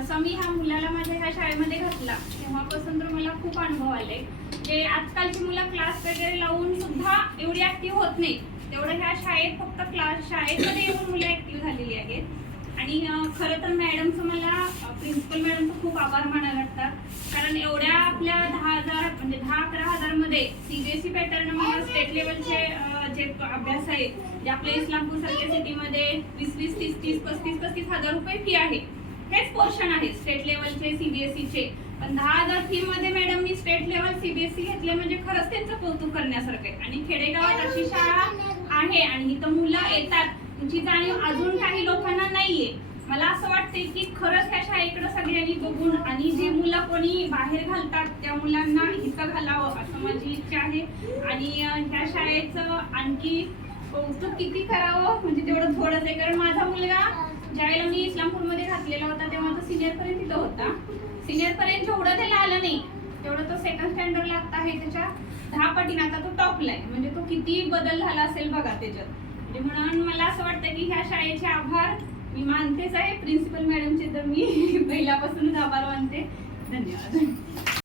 जसा मी ह्या मुलाला माझ्या ह्या शाळेमध्ये घातला तेव्हापासून तर मला खूप अनुभव आले. जे आजकालची मुलं क्लास वगैरे लावून सुद्धा एवढी ऍक्टिव्ह होत नाही, तेवढं ह्या शाळेत फक्त शाळेमध्ये येऊन मुलं ऍक्टिव्ह झालेली आहेत. आणि खरं तर मॅडमचं मला प्रिन्सिपल मॅडमचं खूप आभार मानायला लागतात. कारण एवढ्या आपल्या 10,000 म्हणजे 10-11,000 मध्ये सीबीएसई पॅटर्न मला स्टेट लेवलचे जे अभ्यास आहे, जे आपल्या इस्लामपूर सारख्या सिटीमध्ये 20-20, 30-30, 35-35 हजार रुपये फी आहे. हेच पोर्शन आहे स्टेट लेवलचे सीबीएसईचे. पण 10,000 फी मध्ये मॅडम मी स्टेट लेवल सीबीएसई घेतले म्हणजे खरंच त्यांचं कौतुक करण्यासारखं आहे. आणि खेडेगावात अशी शाळा आहे आणि इथं मुलं येतात, तुमची जाणीव अजून काही लोकांना नाहीये. मला असं वाटते की खरंच ह्या शाळेकडे सगळ्यांनी बघून आणि जी मुलं कोणी बाहेर घालतात त्या मुलांना इथं घालावं असं माझी इच्छा आहे. आणि ह्या शाळेचं आणखी कौतुक किती करावं म्हणजे तेवढं थोडंच आहे. कारण माझा मुलगा ज्यावेळेला मी इस्लामपूरमध्ये घातलेला होता तेव्हा तो सिनियर पर्यंत इथं होता. सिनियर पर्यंत जेवढं त्याला आलं नाही तेवढं तो सेकंड स्टँडर्डला आता आहे त्याच्या 10 पटीने. आता तो टॉपला आहे, म्हणजे तो किती बदल झाला असेल बघा त्याच्यात. म्हणजे म्हणून मला असं वाटतं की ह्या शाळेचे आभार मी मानतेच आहे. प्रिन्सिपल मॅडमचे तर मी पहिल्यापासूनच आभार मानते. धन्यवाद.